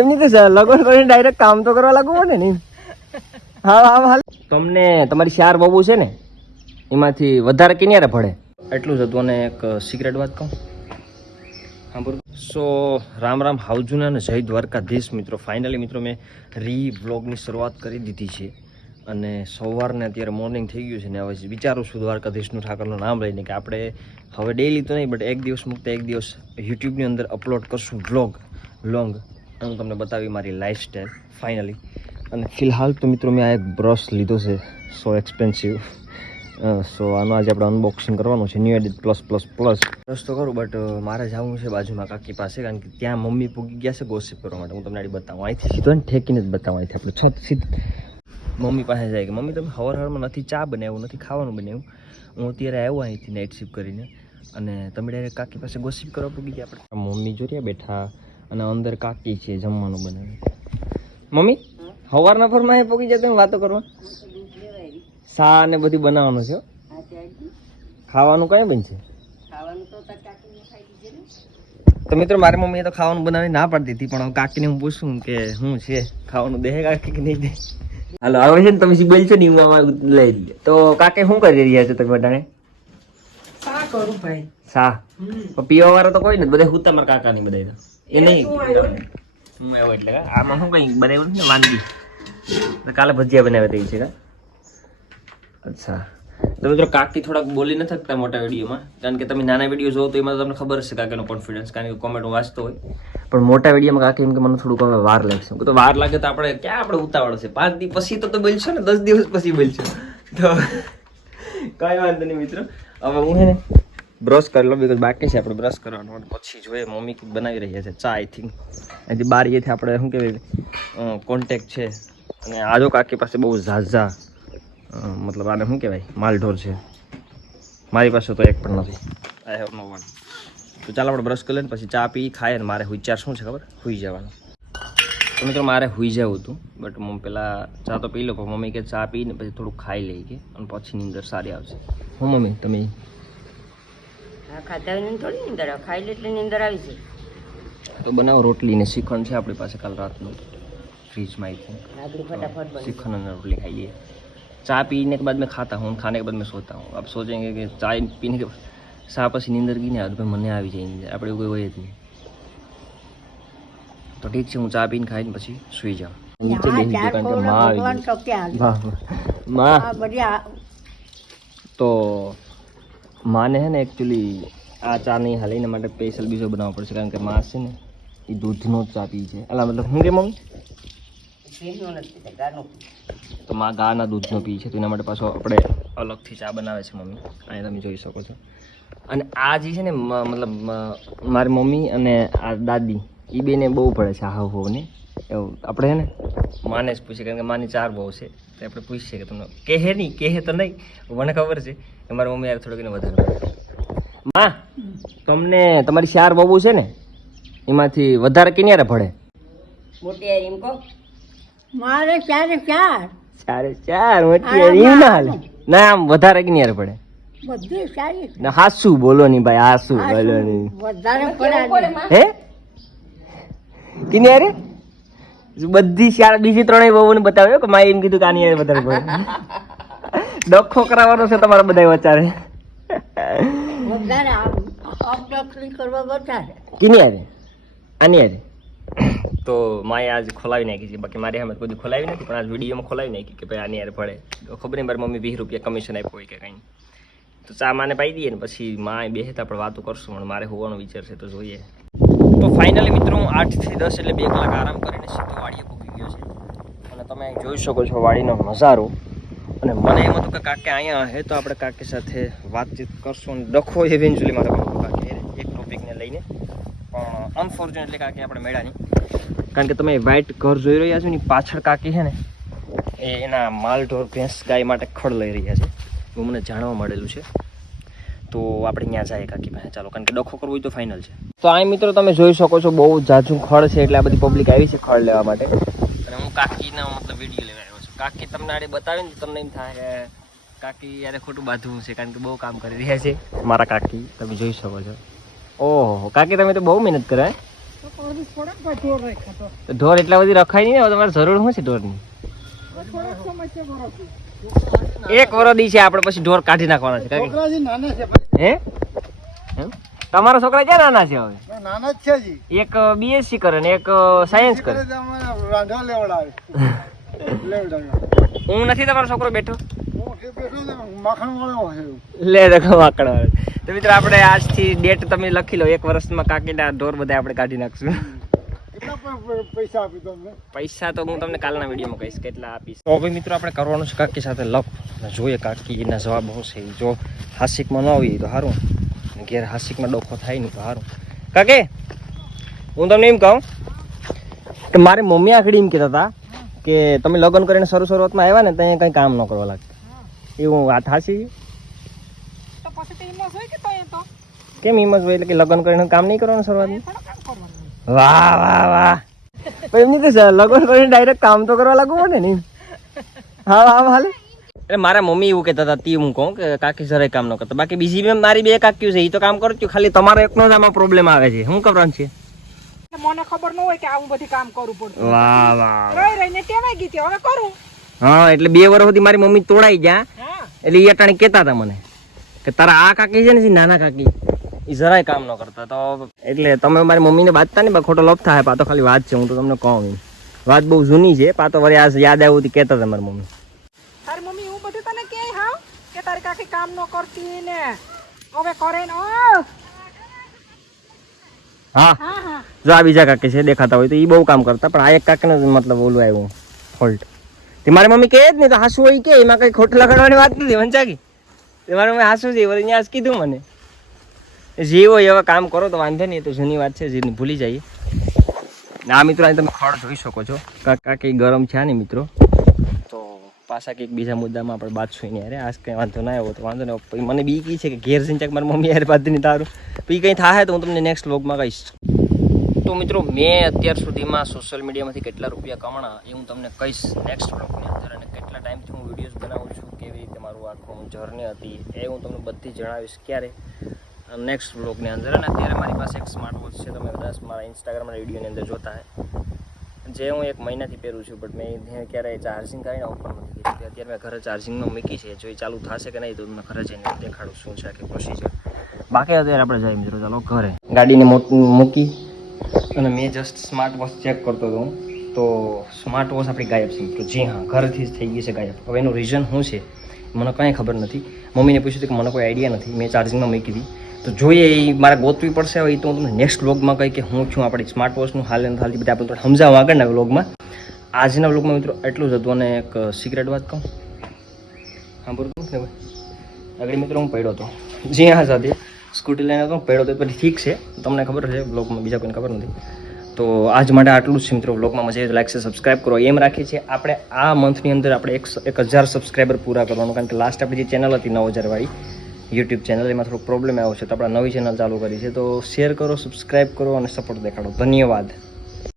એમની તો લગન કરીને ડાયરેક્ટ કામ તો કરવા લાગુ ને. હા હા હાલ. તમને તમારી શાર બહુ છે ને? એમાંથી વધારે કિન્યારે ભળે એટલું જ હતું અને એક સિક્રેટ વાત કહું. બરોબર સો, રામ રામ હાઉજુના અને જય દ્વારકાધીશ મિત્રો. ફાઇનલી મિત્રો, મેં રી વ્લોગની શરૂઆત કરી દીધી છે. અને સવારને અત્યારે મોર્નિંગ થઈ ગયું છે ને, હવે વિચારું છું દ્વારકાધીશનું ઠાકરનું નામ લઈને કે આપણે હવે ડેઈલી તો નહીં બટ એક દિવસ મુક્ત એક દિવસ યુટ્યુબની અંદર અપલોડ કરશું વ્લોગ લોંગ હું તમને બતાવી મારી લાઈફસ્ટાઈલ ફાઇનલી અને ફિલહાલ તો મિત્રો મેં આ એક બ્રશ લીધો છે સો એક્સપેન્સિવ સો આનું આજે આપણે અનબોક્સિંગ કરવાનું છે new edit plus plus plus brush તો કરું બટ મારે જવું છે બાજુમાં કાકી પાસે, કારણ કે ત્યાં મમ્મી પૂગી ગયા છે ગોસિપ કરવા માટે. હું તમને આડી બતાવું. અહીંથી સીધો ને ઠેકીને જ બતાવું, અહીંથી આપણે છત સીધ. મમ્મી પાસે જાય કે, મમ્મી, તમે હવાર હવારમાં નથી ચા બનાવ્યું નથી ખાવાનું બનાવ્યું હું અત્યારે આવ્યો અહીંથી નાઇટ શિફ્ટ કરીને, અને તમે ડાયરેક્ટ કાકી પાસે ગોસિપ કરવા પૂગી ગયા આપણે. મમ્મી જો રહ્યા બેઠા અને અંદર કાકી છે જમવાનું બનાવે. મમ્મી સવારના ફરમાં એ પોકી જાય તમે વાતો કરવા? સા ને બધું બનાવવાનું છે ખાવાનું કઈ બનશે તો મિત્રો મારી મમ્મીએ તો ખાવાનું બનાવી ના પાડતી હતી પણ કાકીને હું પૂછું કે શું છે ખાવાનું દેહ કાકી કે નહીં દે? હાલો આવે છે ને તમે સિબલ છો ને હું આમાં લઈ લે તો કાકે શું કરી રહ્યા છો તમે બધાને? સા કરું ભાઈ. સા? પીવા વાળા તો કોઈ નથી બધા હું તમારા કાકા ની બધા એ નહીં. હું આવ્યો? એટલે? આમાં શું કઈ બનાવ્યું ને? વાનગી. કાલે ભજીયા બનાવ્યા તે છે કા અચ્છા. તો મિત્રો કાકી થોડાક બોલી નથી શકતા મોટા વિડીયોમાં. કારણ કે તમે નાના વીડિયો જોવો તો એમાં તમને ખબર હશે કાકીનો કોન્ફિડન્સ કારણ કે કોમેન્ટ વાંચતો હોય. પણ મોટા વિડીયોમાં કાકી એમ કે મને થોડુંક હવે વાર લાગશે. તો વાર લાગે તો આપણે ક્યાં આપણે ઉતાવળ છે? પાંચ દિવસ પછી તો તો બોલશો ને? દસ દિવસ પછી બોલશો તો કઈ વાંધો નહીં મિત્રો. હવે હું હે ને બ્રશ કરી લો બીકોઝ બાકી છે આપણે બ્રશ કરવાનું. અને પછી જોઈએ મમ્મી બનાવી રહ્યા છે, ચા આઈ થિંક અહીંથી બારીએથી આપણે શું કહેવાય કોન્ટેક છે. અને આજો કાકી પાસે બહુ ઝાઝા મતલબ આને શું કહેવાય, માલઢોર છે. મારી પાસે તો એક પણ નથી. આઈ હેવ નો વન તો ચાલો આપણે બ્રશ કરી લઈએ પછી ચા પી, ખાય ને મારે વિચાર શું છે ખબર? હુઈ જવાનું. તો મિત્રો મારે હુઈ જવું હતું બટ હું પેલા ચા તો પી લો પણ મમ્મી કે ચા પીને પછી થોડુંક ખાઈ લઈ કે, અને પછી નીંદર સારી આવશે. હું મમ્મી, તમે આ ખાતા હોય ને થોડી નીંદર આવે ખાઈ લે એટલે નીંદર આવી જાય તો બનાવો રોટલી ને શ્રીખંડ છે આપણી પાસે કાલ રાતનું ફ્રીજમાં આઈ થિંક આગળ ફટાફટ બની श्रीखंड और रोटली खाइए चाय पीने के बाद मैं खाता हूँ खाने के बाद मैं सोता हूँ आप सोचेंगे कि चाय पीने के बाद સા પછી નીંદર ગઈ ને આ તો મને આવી જાય નીંદર આપણે કોઈ હોય જ નહીં તો ઠીક છે હું ચા પીને ખાઈને પછી સૂઈ જાઉં નીચે બેસી ગયો કારણ કે માં આવી ગઈ. તો ક્યાં વાહ, વાહ. માં આ બધી આ તો માને હે ને એકચ્યુઅલી આ ચા નહીં હાલે એના માટે સ્પેશિયલ બીજો બનાવવો પડશે કારણ કે મા છે ને એ દૂધનો જ ચા પી છે. એટલે મતલબ હું કે મમ્મી. તો મા ગાના દૂધનો પી છે તો એના માટે પાછો આપણે અલગથી ચા બનાવે છે મમ્મી. અહીંયા તમે જોઈ શકો છો. અને આ જે છે ને મતલબ મારી મમ્મી અને આ દાદી એ બેને બહુ પડે છે હાવ હોવને એવું આપણે છે ને? માને જ પૂછીએ કારણ કે માની ચાર બહુ છે. તો આપણે પૂછીએ કે તમને કહે નહીં કહે તો નહીં મને ખબર છે કે મારી મમ્મી યાર થોડુંક એને વધારે માં તમને તમારી ચાર બહુ છે ને? એમાંથી વધારે કિન્યારે ભળે મોટી એમ કહો. મારે ચારે ચાર. ચારે ચાર મોટી એમ ના હાલે. ના આમ વધારે કિન્યારે પડે બધું સારી. ના હાસું બોલો નહીં ભાઈ હાસું બોલો નહીં. વધારે પડે હે? કિન્યારે? બધી ચાર બીજી ત્રણેય વહુને બતાવ્યો કે માએ એમ કીધું કે આની વધારે ભાઈ ડખો કરાવવાનો છે તમારા બધા વચારે આની હારે? તો માએ આજ ખોલાવી નાખી છે. બાકી મારી સામે બધું ખોલાવી નથી પણ આજ વિડીયોમાં ખોલાવી નાખી કે ભાઈ આની યાર પડે. ખબર નહીં મારી મમ્મી વીસ રૂપિયા કમિશન આપ્યું હોય કે કંઈ તો ચા માને પાઈ દઈએ ને પછી માએ બેહતા પણ આપણે વાતો કરશું પણ મારે હોવાનો વિચાર છે તો જોઈએ. તો ફાઇનલી મિત્રો હું આઠથી દસ એટલે બે કલાક આરામ કરીને સીધો વાડીએ પૂકી ગયો છે અને તમે જોઈ શકો છો વાડીનો નજારો. અને મને એમ હતું કે કાકે અહીંયા હે તો આપણે કાકે સાથે વાતચીત કરશું અને ડખો ઇવેન્ચ્યુઅલી મારે કાકે એક ટોપિકને લઈને. પણ અનફોર્ચ્યુનેટલી કાકે આપણે મેળા નહીં. કારણ કે તમે વ્હાઇટ ઘર જોઈ રહ્યા છો ને પાછળ કાકી છે ને, એ એના માલઢોર ભેંસ ગાય માટે ખડ લઈ રહ્યા છે. એવું મને જાણવા મળેલું છે. તો આપણે ત્યાં જાય કાકી પાસે. ચાલો, કારણ કે ડખો કરવો તો ફાઇનલ છે. તો આ મિત્રો તમે જોઈ શકો છો બહુ જાજુ ખડ છે, એટલે આ બધી પબ્લિક આવી છે ખડ લેવા માટે. કાકીના મતલબ વીડિયો લેવા આવ્યો છું. કાકી તમને આડે બતાવે ને તમને એમ થાય કે કાકી યારે ખોટું બાંધવું છે કારણ કે બહુ કામ કરી રહ્યા છે. મારા કાકી તમે જોઈ શકો છો. ઓહો કાકી તમે તો બહુ મહેનત કરે તો ઢોર એટલા બધી રખાય નહીં ને? હવે તમારે જરૂર શું છે ઢોરની? એક વરદી છે આપણે પછી ઢોર કાઢી નાખવાના છે હે? તમારા છોકરા ક્યાં નાના છે હવે? નાના જ છે એક બીએસસી કરે ને એક સાયન્સ કરે રાંધવા લેવડાવે. હું નથી તમારો છોકરો બેઠો? લે તો મિત્રો આપણે આજથી ડેટ તમે લખી લો. એક વર્ષમાં કાકીના ઢોર બધા આપણે કાઢી નાખશું. પૈસા આપી તમને? પૈસા તો હું તમને કાલના વિડીયોમાં કહીશ. કેટલા આપીશ? તો હવે મિત્રો આપણે કરવાનું છે કાકી સાથે લખ જોઈએ કાકીના જવાબ શું છે. જો હાસિકમાં ન આવી તો સારું. ઘેર હાસિકમાં ડોખો થાય નહીં તો સારું કાકે હું તમને એમ કહું કે મારી મમ્મી આખડી એમ કહેતા હતા કે તમે લગ્ન કરીને શરૂ શરૂઆતમાં આવ્યા ને ત્યાં કંઈ કામ ન કરવા લાગતા. એવું વાત હાસી કેમ હિંમત હોય? એટલે કે લગ્ન કરીને કામ નહીં કરવાનું શરૂઆત વાહ વાહ વાહ. પણ એમની તો લગ્ન કરીને ડાયરેક્ટ કામ તો કરવા લાગવું પડે ને હા હા હાલે. એટલે મારા મમ્મી એવું કહેતા હતા તી હું કહું કે કાકી જરાય કામ ન કરતા. બાકી બીજી બે મારી બે કાકીઓ છે એ તો કામ કરું છું ખાલી તમારો એકનો જ આમાં પ્રોબ્લેમ આવે છે. શું કરવાનું છે? મને ખબર ન હોય કે આવું બધી કામ કરવું પડતું વાહ વાહ રહી રહીને ટેવાઈ ગઈ હતી હવે કરું. હા એટલે બે વર્ષ સુધી મારી મમ્મી તોડાઈ ગયા. એટલે એ અટાણે કહેતા હતા મને કે તારા આ કાકી છે ને નાના કાકી. એ જરાય કામ ન કરતા. તો એટલે તમે મારી મમ્મીને બાંધતા ને ખોટો લોપ થાય. પાતો ખાલી વાત છે હું તો તમને કહું વાત બહુ જૂની છે પાતો વળી આ યાદ આવ્યું હતી કહેતા હતા મારી મમ્મી તારી મમ્મી એવું બધું તને કે હા કે તારી કાકી કામ ન કરતી ને હવે કરે ને હા? જો આ બીજા કાકી છે દેખાતા હોય તો એ બહુ કામ કરતા પણ આ એક કાકીને મતલબ ઓલું આવ્યું ફોલ્ટ તે મારી મમ્મી કહે જ નહીં તો હાસુ હોય કે એમાં કઈ ખોટું લગાડવાની વાત નથી. વંચાકી તે મારી મમ્મી હાસુ છે વળી ત્યાં કીધું મને. જે હોય હવે કામ કરો તો વાંધો નહીં તો જૂની વાત છે જેને ભૂલી જઈએ. ના આ મિત્રો અહીં તમે ખડ જોઈ શકો છો. કાકા કાકી ગરમ છે ને મિત્રો. પાછા કંઈક બીજા મુદ્દામાં આપણે બાદ છું અરે આજ કંઈ વાંધો ના આવ્યો તો વાંધો નહીં પછી મને બી કી છે કે ઘેર જઈને મારી મમ્મી યાર બાદ નહીં તારું પછી કંઈ થાય તો હું તમને નેક્સ્ટ વ્લોગમાં કહીશ. તો મિત્રો, મેં અત્યાર સુધીમાં સોશિયલ મીડિયામાંથી કેટલા રૂપિયા કમાણા એ હું તમને કહીશ નેક્સ્ટ વ્લોગની અંદર અને કેટલા ટાઈમથી હું વિડીયોઝ બનાવું છું, કેવી રીતે મારું આખું જર્ની હતી એ હું તમને બધી જણાવીશ ક્યારે. નેક્સ્ટ વ્લોગની અંદર. અને અત્યારે મારી પાસે એક સ્માર્ટ વોચ છે, તમે બધા મારા ઇન્સ્ટાગ્રામના વિડીયોની અંદર જોતા હે. જે હું એક મહિનાથી પહેરું છું બટ મેં ક્યારેય ચાર્જિંગ કરીને ઓપન નથી કરી અત્યારે મેં ઘરે ચાર્જિંગમાં મૂકી છે, જો એ ચાલુ થશે કે નહીં તો તમને ઘરે જઈને દેખાડું શું છે કે પ્રોસીજર બાકી અત્યારે આપણે જઈએ મિત્રો, ચાલો ઘરે. ગાડીને મૂકી અને મેં જસ્ટ સ્માર્ટ વોચ ચેક કરતો હતો તો સ્માર્ટ વોચ આપણી ગાયબ છે મિત્રો. જી હા, ઘરથી જ થઈ ગઈ છે ગાયબ. હવે એનું રીઝન શું છે? મને કંઈ ખબર નથી. મમ્મીને પૂછ્યું હતું કે મને કોઈ આઈડિયા નથી. મેં ચાર્જિંગમાં મૂકી દીધી તો જોઈએ એ મારે ગોતવી પડશે હવે એ તો હું તમને નેક્સ્ટ વ્લોગમાં કહી કે હું છું આપણી સ્માર્ટ વોચનું હાલ ને હાલથી બધા આપણે થોડું સમજાવવા આગળના વ્લોગમાં આજના બ્લોગમાં મિત્રો એટલું જ હતું અને એક સિક્રેટ વાત કહું. હા બરોબર ને ભાઈ? આગળ મિત્રો હું પડ્યો હતો. જી હા, સાથે. સ્કૂટી લઈને હતો પડ્યો હતો પછી ઠીક છે. તમને ખબર છે બ્લોગમાં બીજા કોઈને ખબર નથી. તો આજ માટે આટલું જ છે મિત્રો. બ્લોગમાં મજા આવી લાઈક છે સબસ્ક્રાઈબ કરો. એમ રાખીએ છીએ, આપણે આ મંથની અંદર આપણે એક એક હજાર સબસ્ક્રાઈબર પૂરા કરવાનું. કારણ કે લાસ્ટ આપણી જે ચેનલ હતી, નવ હજારવાળી યુટ્યુબ ચેનલ એમાં થોડોક પ્રોબ્લેમ આવ્યો છે. તો આપણે નવી ચેનલ ચાલુ કરી છે. તો શેર કરો સબસ્ક્રાઇબ કરો અને સપોર્ટ દેખાડો. ધન્યવાદ.